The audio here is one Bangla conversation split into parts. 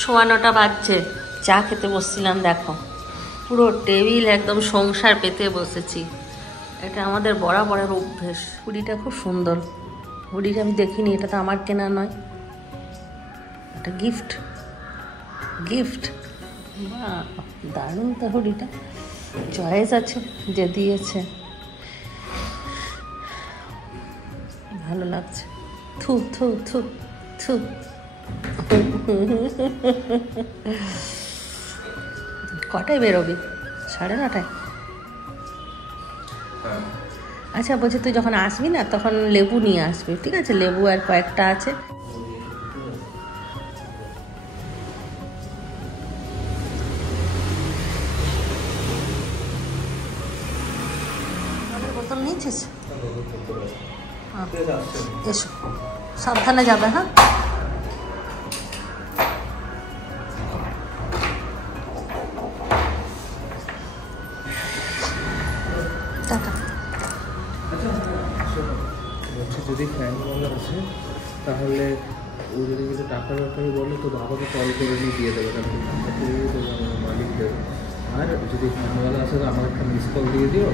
সোয়া 9টা বাজছে, চা খেতে বসছিলাম। দেখো পুরো টেবিল একদম সংসার পেতে বসেছি। এটা আমাদের বরাবরের অভ্যেস। হুডিটা খুব সুন্দর, হুডিটা আমি দেখিনি, এটা তো আমার কেনা নয়, এটা গিফট। গিফট বাহ, দারুণ তো হুডিটা, চয়েস আছে যে দিয়েছে, ভালো লাগছে। থু থু থু থু। কটায় বেরোবি? 9:30? আচ্ছা বলছি, তুই যখন আসবি না তখন লেবু নিয়ে আসবি, ঠিক আছে? লেবু আর কয়েকটা আছে। বোতল নিয়েছিস? এসো, সাবধানে যাবে। হ্যাঁ, যদি ফ্যানওয়ালা আসে তাহলে ও যদি কিছু টাকার ব্যাপারে বলে তো বাবাকে কল করে নিয়ে দিয়ে দেবে, কারণ নাম্বার দিয়ে তো মালিক দেবে। আর যদি ফ্যানওয়ালা আসে তো আমার একটা মিস কল দিয়ে দিও,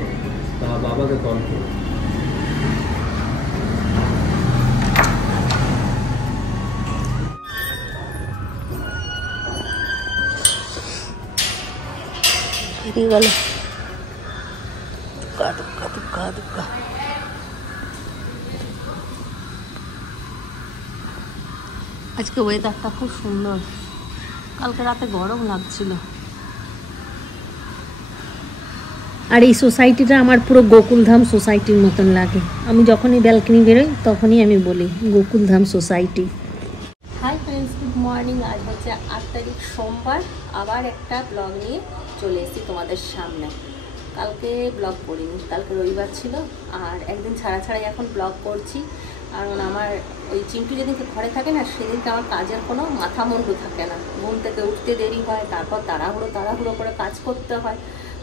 তা বাবাকে কল করো। বেরিয়ে গেল। দুক্কা দুক্কা দুক্কা দুক্কা। আজকে ওয়েদারটা খুব সুন্দর, কালকে রাতে গরম লাগছিল। আর এই সোসাইটিটা আমার পুরো গোকুলধাম সোসাইটির মতন লাগে। আমি যখনই ব্যালকনি বেরোই তখনই আমি বলি Gokuldham society. Hi friends, good morning. আজ হচ্ছে 8 তারিখ সোমবার। আবার একটা ব্লগ নিয়ে চলে এসেছি তোমাদের সামনে। কালকে ব্লগ করিনি, কালকে রবিবার ছিল, আর একদিন ছাড়া ছাড়াই এখন ব্লগ করছি। কারণ আমার ওই চিন্টু যেদিনকে ঘরে থাকে না, সেদিনকে আমার কাজের কোনো মাথা মুন্ডু থাকে না। ঘুম থেকে উঠতে দেরি হয়, তারপর তাড়াহুড়ো করে কাজ করতে হয়।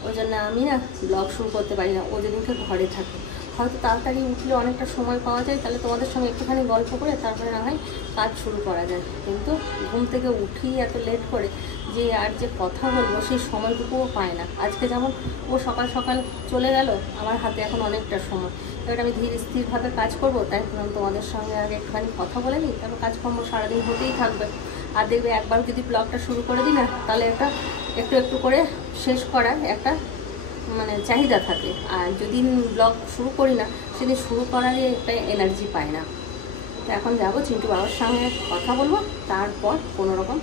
ওই জন্য আমি না ব্লগ শুরু করতে পারি না ও যেদিনকে ঘরে থাকে। হয়তো তাড়াতাড়ি উঠলে অনেকটা সময় পাওয়া যায়, তাহলে তোমাদের সঙ্গে একটুখানি গল্প করে তারপরে না হয় কাজ শুরু করা যায়। কিন্তু ঘুম থেকে উঠি এত লেট করে যে আর যে কথা বলবো সেই সময়টুকুও পায় না। আজকে যেমন ও সকাল সকাল চলে গেল, আমার হাতে এখন অনেকটা সময়, এবার আমি ধীর স্থিরভাবে কাজ করব। তাই তোমাদের সঙ্গে আগে একটুখানি কথা বলে নিই, তারপর কাজকর্ম সারাদিন হতেই থাকবে। আর দেখবে একবার যদি ব্লগটা শুরু করে দিই না, তাহলে একটা একটু একটু করে শেষ করার একটা মানে চাহিদা থাকে। আর যদি ব্লগ শুরু করি না, সেদিন শুরু করারই একটা এনার্জি পায় না। তো এখন যাবো চিন্টু বাবার সঙ্গে কথা বলবো, তারপর কোনোরকম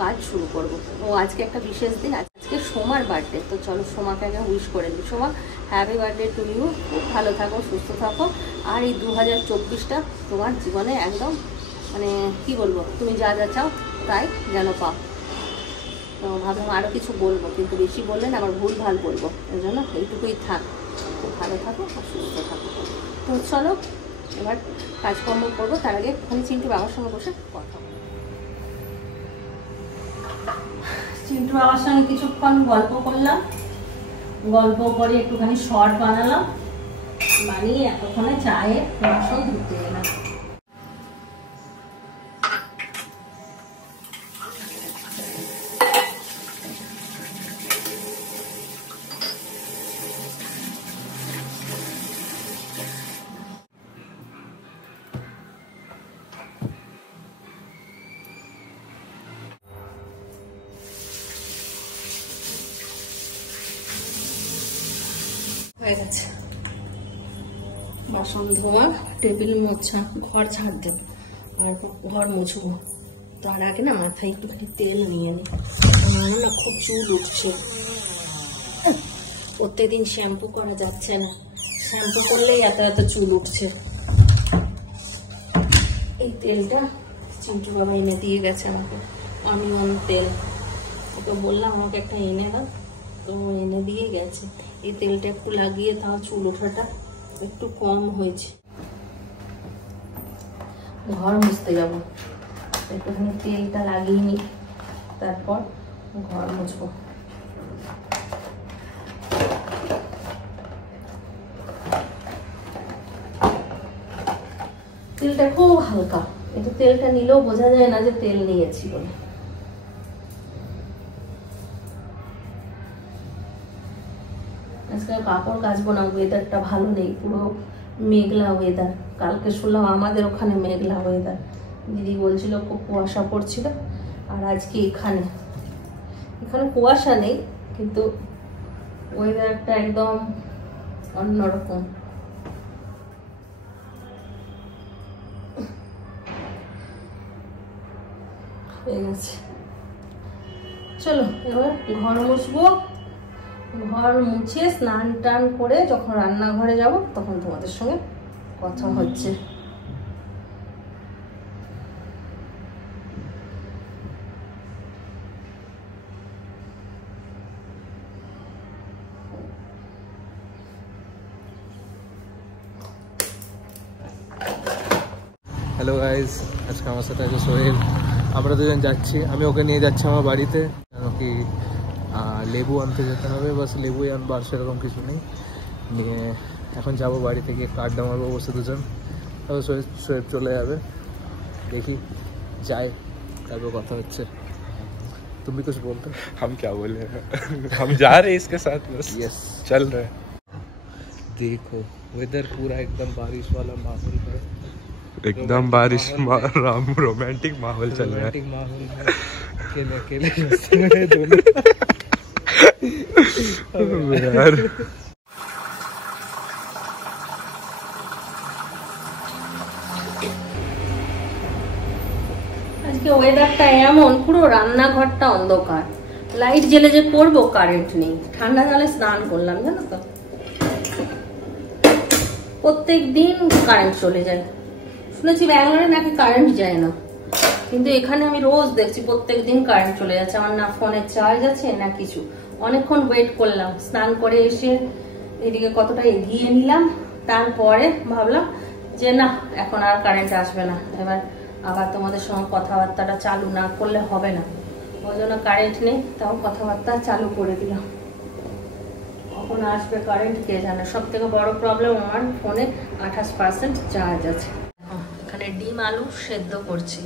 কাজ শুরু করব। ও আজকে একটা বিশেষ দিন, আজকে সোমার বার্থডে। তো চলো সোমাকে আগে উইশ করে দিই। Soma, happy birthday to you. খুব ভালো থাকো, সুস্থ থাকো, আর এই 2024টা তোমার জীবনে একদম মানে কি বলবো, তুমি যা যা চাও তাই যেন পাও। তো ভাবলাম আরও কিছু বলবো, কিন্তু বেশি বললেন আবার ভুল ভাল বলবো, এই জন্য এইটুকুই থাক। খুব ভালো থাকো আর সুস্থ থাকো। তো চলো এবার কাজকর্ম করবো, তার আগে একটুখানি চিন্টু বাবার সঙ্গে বসে কথা বলবো। চিন্টু বাবার সঙ্গে কিছুক্ষণ গল্প করলাম, গল্প করে একটুখানি শর্ট বানালাম, বানিয়ে এতক্ষণে চায়ের বাসন ধুতে এলাম। হয়ে গেছে বাসন ধোয়া, টেবিল মোছা, ঘর ঝাড় দেবো, আর ঘর মুছবো। তার আগে না মাথায় একটুখানি তেল নিয়ে নিই। আমার না খুব চুল উঠছে, প্রত্যেকদিন শ্যাম্পু করা যাচ্ছে না, শ্যাম্পু করলেই এত এত চুল উঠছে। এই তেলটা চিন্টু বাবা এনে দিয়ে গেছে আমাকে, আমি তেল ওকে বললাম আমাকে একটা এনে দাও, তো এনে দিয়ে গেছে। এই তেলটা একটু লাগিয়ে তাও চুল ওঠাটা একটু কম হয়েছে। ঘর মুছতে যাব, একটুখানি তেলটা লাগিয়ে নিই, তারপর ঘর মুছবো। তেলটা খুব হালকা, একটু তেলটা নিলেও বোঝা যায় না যে তেল নিয়েছি বলে। আজকে কাপড় কাচবো না, ওয়েদারটা ভালো নেই, পুরো মেঘলা ওয়েদার। কালকে শুনলাম আমাদের ওখানে মেঘলা ওয়েদার, দিদি বলছিল খুব কুয়াশা পড়ছিল। আর আজকে এখানে কুয়াশা নেই, কিন্তু ওয়েদারটা একদম অন্যরকম। হয়ে গেছে, চলো এবার ঘর মুছবো। ঘর মুছে স্নান টান করে যখন রান্নাঘরে যাব তখন তোমাদের সঙ্গে কথা হচ্ছে। হ্যালো গাইজ, আজকে আমার সাথে আছে সোহেল। আমরা দুজন যাচ্ছি, আমি ওকে নিয়ে যাচ্ছি আমার বাড়িতে, কেন কি লেবু আনতে যেতে হবে। বাস লেবুই আনবো, আর সেরকম কিছু নেই। নিয়ে এখন যাবো বাড়ি থেকে, একটু আড্ডা মারবো বসে দুজন, তারপর সোহেব চলে যাবে। দেখি যাই, তারপর কথা হচ্ছে। तुम भी कुछ बोलते? हम क्या बोले हम जा रहे हैं इसके साथ, बस यस चल रहे हैं। देखो वेदर पूरा एकदम बारिश वाला माहौल है, एकदम बारिश रोमांटिक माहौल चल रहा है। रोमांटिक माहौल है, अकेले अकेले रास्ते में दोनों यार। আজকে ওয়েদারটা এমন, পুরো রান্নাঘরটা অন্ধকার, লাইট জ্বেলে যে করবো কারেন্ট নেই। ঠান্ডা জলে স্নান করলাম জানো তো, প্রত্যেক দিন কারেন্ট চলে যায়। শুনেছি ব্যাঙ্গালোরে নাকি কারেন্ট যায় না, কিন্তু এখানে আমি রোজ দেখছি প্রত্যেক দিন কারেন্ট চলে যাচ্ছে। আমার না ফোনে চার্জ আছে না কিছু। অনেকক্ষণ ওয়েট করলাম, স্নান করে এসে এদিকে কতটা এগিয়ে নিলাম, তারপরে ভাবলাম যে না এখন আর কারেন্ট আসবে না, এবার আবার তোমাদের সঙ্গে কথাবার্তাটা চালু না করলে হবে না। ওই জন্য কারেন্ট নেই, তাও কথাবার্তা চালু করে দিলাম। কখন আসবে কারেন্ট কে জানে। সব থেকে বড় প্রবলেম, আমার ফোনে 28% চার্জ আছে। এখানে ডিম আলু সেদ্ধ করছি,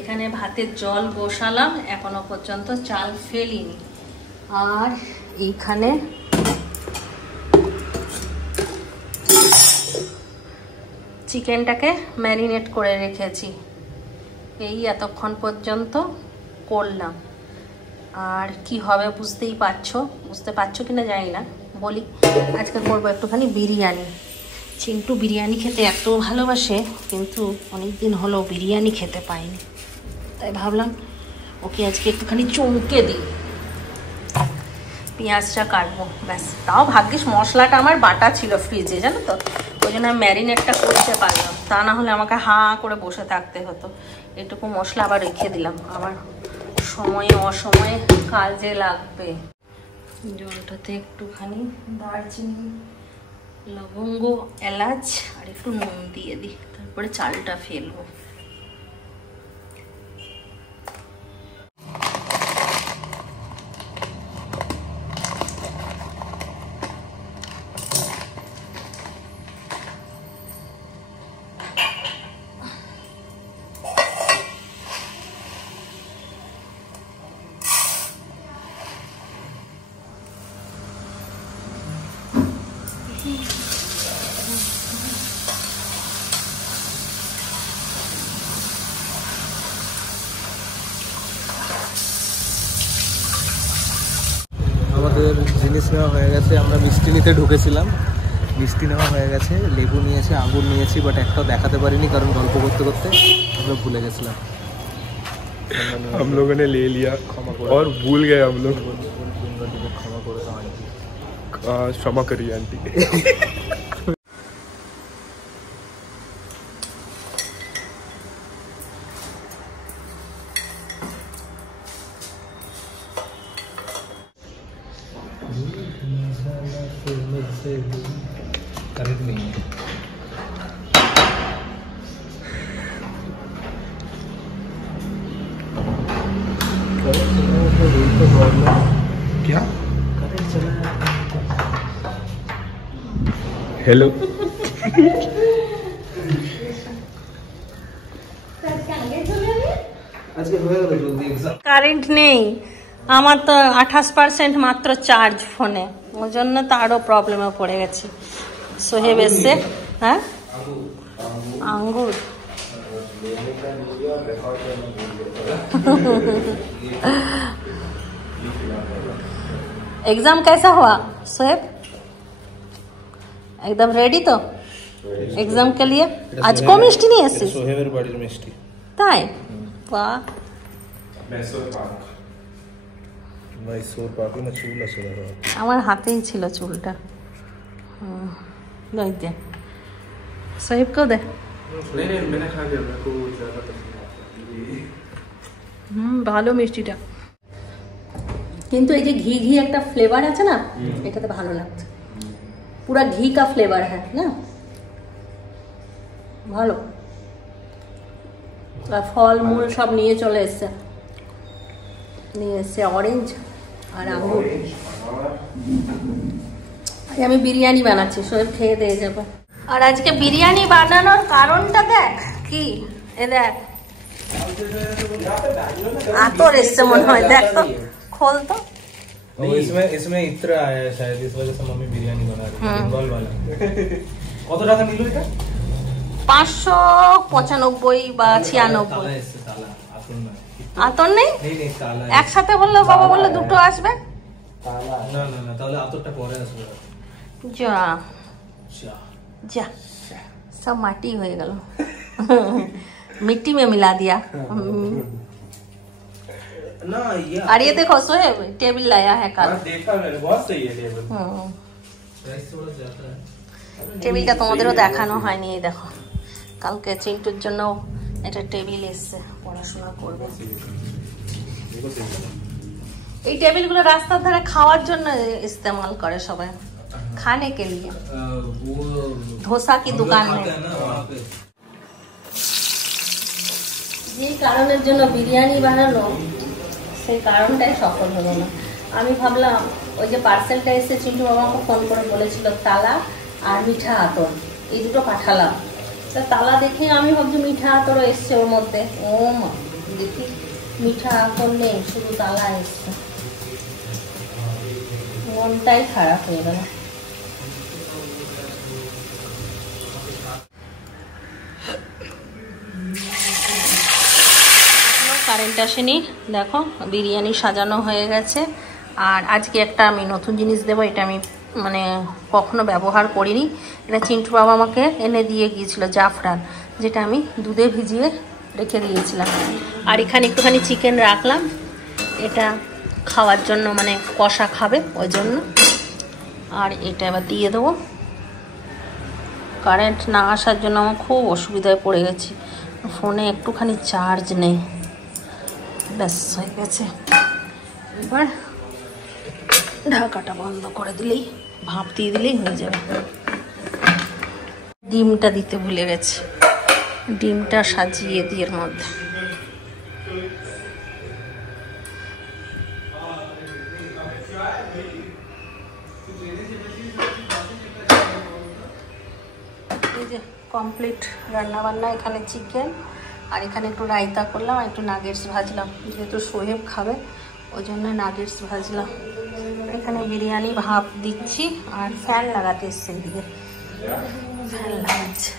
এখানে ভাতের জল বসালাম, এখনো পর্যন্ত চাল ফেলিনি। আর এইখানে চিকেনটাকে ম্যারিনেট করে রেখেছি, এই এতক্ষণ পর্যন্ত করলাম। আর কি হবে বুঝতে পারছো কিনা জানি না। বলি আজকে করবো একটুখানি বিরিয়ানি। চিন্টু বিরিয়ানি খেতে এত ভালোবাসে, কিন্তু অনেক দিন হলো বিরিয়ানি খেতে পাইনি, তাই ভাবলাম ওকে আজকে একটুখানি চমকে দিই। পেঁয়াজটা কাটবো ব্যাস। তাও ভাগ্যিস মশলাটা আমার বাটা ছিল ফ্রিজে, জানো তো, ওই জন্য আমি ম্যারিনেটটা করতে পারলাম। তা না হলে আমাকে হাঁ করে বসে থাকতে হতো। এটুকু মশলা আবার রেখে দিলাম, আমার সময়ে অসময়ে কাজে লাগবে। জলটাতে একটুখানি দারচিনি, লবঙ্গ, এলাচ আর একটু নুন দিয়ে দিই, তারপরে চালটা ফেলবো। আমাদের জিনিস নেওয়া হয়ে গেছে, আমরা মিষ্টি নিতে ঢুকেছিলাম, মিষ্টি নেওয়া হয়ে গেছে, লেবু নিয়েছি, আঙুর নিয়েছি, বাট একটাও দেখাতে পারিনি কারণ গল্প করতে করতে আমরা ভুলে গেছিলাম। हम लोगों ने ले लिया और भूल गए हम लोग। ক্ষমা করে দাও আন্টি। क्षमा करिए आंटी। करेक्ट नहीं है। क्या करेक्ट चला हेलो কারেন্ট নেই আমার তো, 28% মাত্র চার্জ ফোনে। ওই জন্য তো আরও প্রবলেমে পড়ে গেছি। সোহেব এসছে, হ্যাঁ আঙ্গুর एग्जाम कैसा हुआ सोहेब? एकदम रेडी तो एग्जाम के लिए? आज को मिष्टी नहीं एসেছিস? সোহেবের বাড়ির মিষ্টি। তাই? বাহ, मैसूर पाक में चूल আছে দেখো। আমার হাতেই ছিল চুলটা। দই দে সোহেবকেও দে। नहीं नहीं मैंने खा लिया, मेरे को ज़्यादा पसंद ভালো মিষ্টিটা, কিন্তু এই যে ঘি ঘি একটা ফ্লেভার আছে না, এটাতে ভালো লাগছে। পুরা ঘি কা ফ্লেভার হ্যাঁ না, ভালো। আর ফল মূল সব নিয়ে চলে এসছে, অরেঞ্জ আর আঙ্গুর। আমি বিরিয়ানি বানাচ্ছি, সোহেব খেয়ে দিয়ে যাবে। আর আজকে বিরিয়ানি বানানোর কারণটা দেখ কি, এ দেখ আতর এসছে মনে হয়, দেখ তো खोल तो। इसमें इत्रा आया है शायद, इस वजह से मम्मी बिरयानी बना रही है बंगाल वाला। কত টাকা নিল এটা? 595 বা 96। আতর নেই? একসাথে বললো, বাবা বললো দুটো আসবে। না না না, তাহলে আতরটা পরে আসবে। যা যা সব মাটি হয়ে গেল, मिट्टी में मिला दिया। ना ये और ये देखो सोहेब टेबल लाया है कल। देखा मैंने, बहुत सही है टेबल। টেবিলটা তোমাদেরও দেখানো হয়নি, এই দেখো কালকে চিন্টুর জন্য একটা টেবিল এসছে, পড়াশোনা করবে। এই টেবিলগুলো রাস্তার ধারে খাওয়ার জন্য ইস্তেমাল করে সবাই, খানে কে লিয়ে। ধোসা কি দোকান में যে কারণের জন্য বিরিয়ানি বানানো, সেই কারণটাই সফল হলো না। আমি ভাবলাম ওই যে পার্সেলটা এসে চিন্টু বাবাকে ফোন করে বলেছিল তালা আর মিঠা আতর, এই দুটো পাঠালাম। তা তালা দেখে আমি ভাবছি মিঠা আতরও এসছে ওর মধ্যে, ও মা দেখি মিঠা আতর নেই, শুধু তালা এসছে। মনটাই খারাপ হয়ে গেল। কারেন্ট আসেনি, দেখো বিরিয়ানি সাজানো হয়ে গেছে। আর আজকে একটা আমি নতুন জিনিস দেবো, এটা আমি মানে কখনো ব্যবহার করিনি। এটা চিন্টু বাবা আমাকে এনে দিয়ে গিয়েছিল, জাফরান, যেটা আমি দুধে ভিজিয়ে রেখে দিয়েছিলাম। আর এখানে একটুখানি চিকেন রাখলাম, এটা খাওয়ার জন্য, মানে কষা খাবে ওই জন্য। আর এটা এবার দিয়ে দেবো। কারেন্ট না আসার জন্য আমার খুব অসুবিধায় পড়ে গেছি, ফোনে একটুখানি চার্জ নেই। ব্যাস হয়ে গেছে, এবার ঢাকাটা বন্ধ করে দিলেই, ভাপ দিয়ে দিলেই হয়ে যাবে। ডিমটা দিতে ভুলে গেছি, ডিমটা সাজিয়ে দিয়ে এর মধ্যে। এই যে কমপ্লিট রান্নাবান্না, এখানে চিকেন আর এখানে একটু রায়তা করলাম, আর একটু নাগেটস ভাজলাম, যেহেতু সোহেব খাবে ওই জন্য নাগেটস ভাজলাম। এখানে বিরিয়ানি ভাপ দিচ্ছি, আর ফ্যান লাগাতে এসছে, এদিকে ফ্যান লাগাচ্ছে।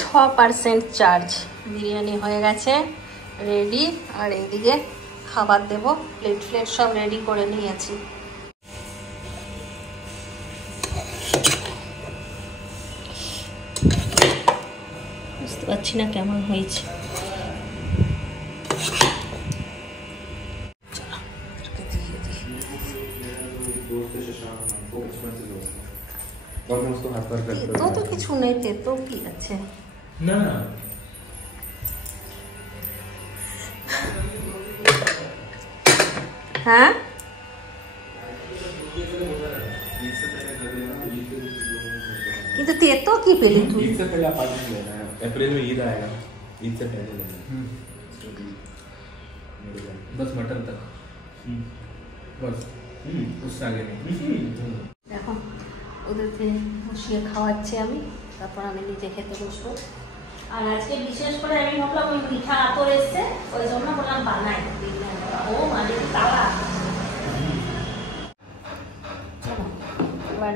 6% চার্জ। বিরিয়ানি হয়ে গেছে রেডি, আর এইদিকে খাবার দেবো, প্লেট ফ্লেট সব রেডি করে নিয়েছি। বুঝতে পারছি না কেমন হয়েছে। তো কিছু নেই, তো কি আছে না হ্যাঁ। কিন্তু तेतो की पेली तू? ईद से पहले अपार्टमेंट लेना है, अप्रैल में ईद आएगा, ईद से पहले लेना है। बस मटन तक, बस उससे आगे नहीं। देखो ওদেরকে বসিয়ে খাওয়াচ্ছি আমি, তারপর আমি নিজে খেতে বসবো। আর আজকে বিশেষ করে আমি ভাবলাম ওই পিঠা আতর এসছে, ওই জন্য বললাম বানাই। ও মানে তারা এবার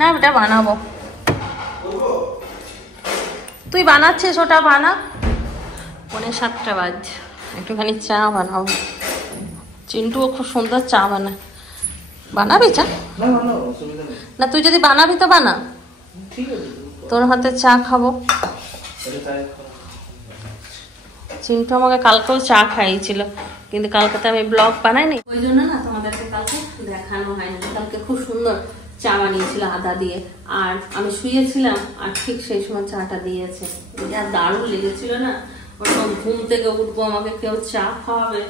না ওটা বানাবো, তুই বানাচ্ছিস ওটা বানা। 6:45 বাজে, একটুখানি চা বানাবো। চিন্টুও খুব সুন্দর চা বানায়। বানাবি চা? না তুই যদি বানাবি তো বানা, তোর হাতে চা খাবো। চিন্টু আমাকে কালকেও চা খাইয়েছিল, কিন্তু কালকে তো আমি ব্লগ বানাইনি, ওই জন্য না তোমাদেরকে কালকে দেখানো হয়নি। কালকে খুব সুন্দর চা বানিয়েছিল আদা দিয়ে, আর আমি শুয়েছিলাম আর ঠিক সেই সময় চাটা দিয়েছে। যা দারুণ লেগেছিল না, ওরকম ঘুম থেকে উঠবো আমাকে কেউ চা খাওয়াবে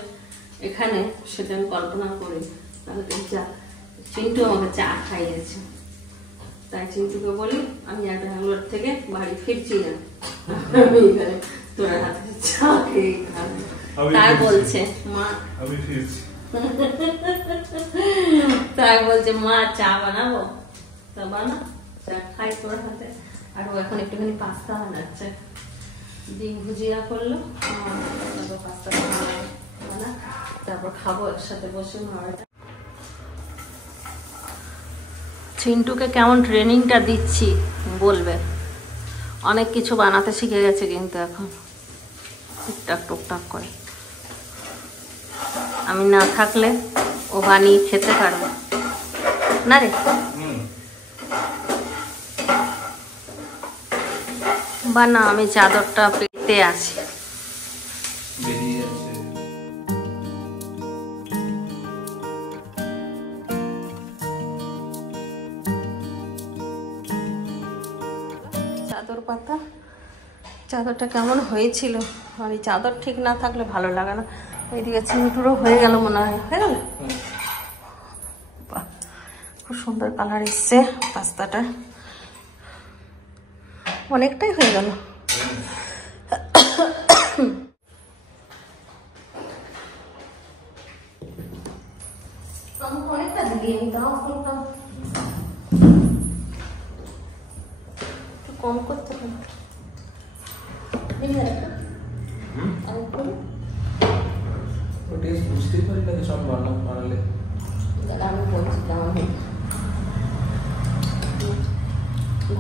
এখানে, সেটা আমি কল্পনা করি। কালকে চা চিন্টু আমাকে চা খাইয়েছে, তাই চিন্টুকে বলি আমি আর ব্যাঙ্গালোর থেকে বাড়ি ফিরছি না, তোর হাতে চা খেয়ে খাবে। তাই বলছে মা, তাই বলছে মা চা বানাবো, তা বানা, চা খাই তোর হাতে। আর ও এখন একটুখানি পাস্তা বানাচ্ছে, ডিম ভুজিয়া করলো, তারপর পাস্তা বানা, তারপর খাবো একসাথে বসে। মারাটা চিন্টুকে কেমন ট্রেনিংটা দিচ্ছি বলবে। অনেক কিছু বানাতে শিখে গেছে কিন্তু এখন টুকটাক টুকটাক করে। আমি না থাকলে ও বানিয়ে খেতে পারবে না রে। বানা, আমি চাদরটা পেতে আসি। চাদর পাতা, চাদরটা কেমন হয়েছিল, আর এই চাদর ঠিক না থাকলে ভালো লাগে না। এইদিকে চিন্টুরও হয়ে গেল মনে হয়, হয়ে গেল। খুব সুন্দর কালার এসছে পাস্তাটা, অনেকটাই হয়ে গেল। অনেকটা দিয়ে দাও, কম করতে হবে। বুঝতেই পারি না সব বানালে। আমি বলছি কেমন হয়েছে,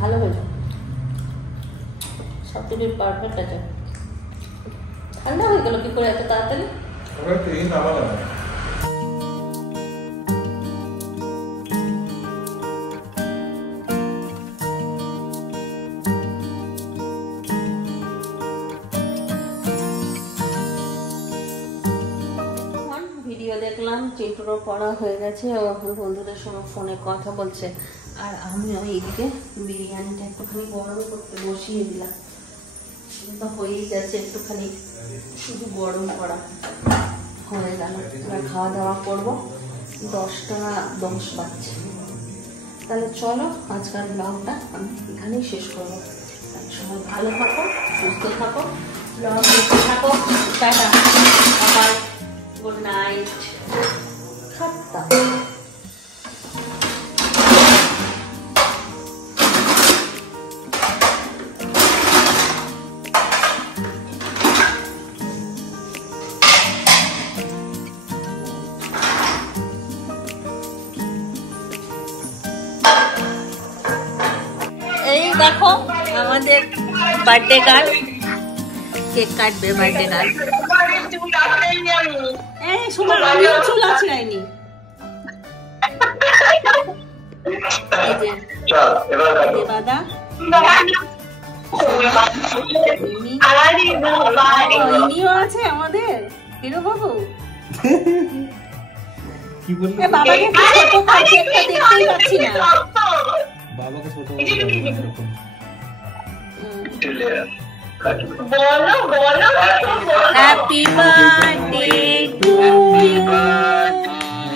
ভালো হয়েছে, সব কিছু পারফেক্ট আছে। ঠান্ডা হয়ে গেল কি করে এত তাড়াতাড়ি? দেখলাম চিন্টুরও পড়া হয়ে গেছে, ও এখন বন্ধুদের সঙ্গে ফোনে কথা বলছে। আর আমি এইদিকে বিরিয়ানিটা একটুখানি গরম করতে বসিয়ে দিলাম, তো হয়েই গেছে, একটুখানি শুধু গরম করা হয়ে গেল। এবার খাওয়া দাওয়া করবো, 10:10 বাজছে। তাহলে চলো আজকাল ব্লগটা আমি এখানেই শেষ করবো। সবাই ভালো থাকো, সুস্থ থাকো, ব্লগ দেখতে থাকো। টাটা, আবার গুড নাইট। খাতা এই দেখো আমাদের বার্থডে গার্ল কেক কাটবে। বার্থডে গার্ল এই শোনো, আমিও চুল আঁচড়াইনি। দেবাদা ইনিও আছে আমাদের হিরো বাবু। কি বললি? বাবাকে ছোট কাছে একটা দেখতেই পাচ্ছি না। বাবাকে ছোট Happy birthday to you.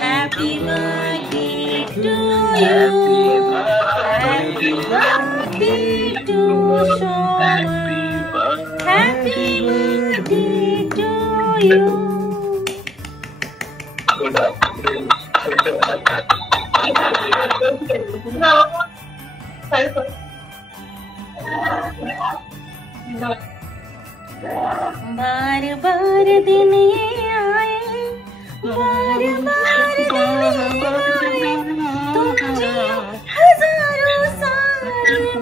Happy birthday to you. Happy birthday to Shoma. Happy birthday to you. बार बार दिन ये आए, बार बार दिन ये आए, तुम जियो हजारों साल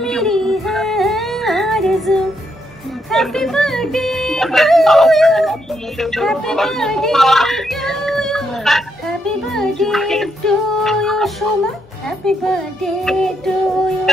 मेरी है आरज़ू। Happy birthday to you, happy birthday to you, happy birthday to you Shoma, happy birthday to you